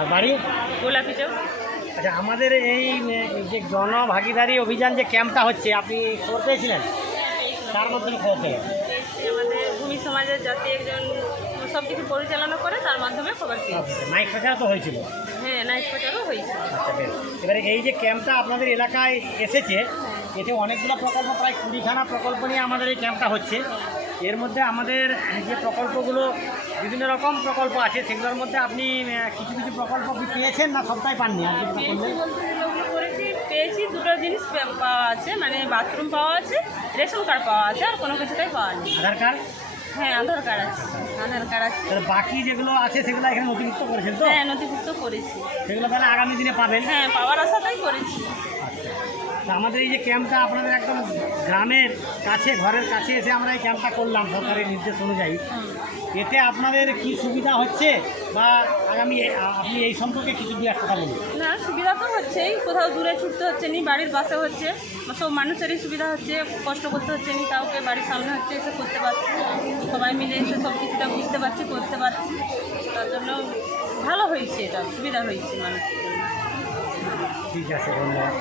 আর বাড়ি গোলাপি চোখ। আচ্ছা, আমাদের এই যে জনভাগিদারি অভিযান যে ক্যাম্পটা হচ্ছে, আপনি খবর পেয়েছিলেন? তার মাধ্যমে খবর পেলেন? আমাদের ভূমি সমাজের যাতে একজন সব কিছু পরিচালনা করে, তার মাধ্যমে খবর পেয়েছি। নাইট প্রচার তো হয়েছিল? হ্যাঁ, নাইট প্রচারও হয়েছে। আচ্ছা বেশ। এবারে এই যে ক্যাম্পটা আপনাদের এলাকায় এসেছে, এতে অনেকগুলো প্রকল্প, প্রায় 20খানা প্রকল্প নিয়ে আমাদের এই ক্যাম্পটা হচ্ছে। এর মধ্যে আমাদের যে প্রকল্পগুলো, বিভিন্ন রকম প্রকল্প আছে, সেগুলোর মধ্যে আপনি কিছু কিছু প্রকল্প কি পেয়েছেন না সবটাই পাননি? আর কিছু পেয়েছি, দুটো জিনিস পাওয়া আছে, মানে বাথরুম পাওয়া আছে, রেশন কার্ড পাওয়া আছে, আর কোনো কিছুটাই পাওয়া নেই। আধার কার্ড? হ্যাঁ, আধার কার্ড আছে। বাকি যেগুলো আছে সেগুলো এখানে নথিভুক্ত করেছেন তো? হ্যাঁ, নথিভুক্ত করেছি। সেগুলো তাহলে আগামী দিনে পাবেন? হ্যাঁ, পাওয়ার আশাটাই করেছি। আচ্ছা, তা আমাদের এই যে ক্যাম্পটা আপনাদের একদম গ্রামের কাছে, ঘরের কাছে এসে আমরা এই ক্যাম্পটা করলাম সরকারের নির্দেশ অনুযায়ী, এতে আপনাদের কি সুবিধা হচ্ছে, বা আগামী আপনি এই সম্পর্কে কিছু দিয়ে কথা বলুন। না, সুবিধা তো হচ্ছেই, কোথাও দূরে ছুটতে হচ্ছে নি, বাড়ির পাশে হচ্ছে, সব মানুষেরই সুবিধা হচ্ছে, কষ্ট করতে হচ্ছে নি কাউকে, বাড়ির সামনে হচ্ছে, এসে করতে পারছি, সবাই মিলে এসে সব কিছুটা বুঝতে পারছি, করতে পারছি, তার জন্য ভালো হয়েছে, এটা সুবিধা হয়েছে মানুষের জন্য। ঠিক আছে, ধন্যবাদ।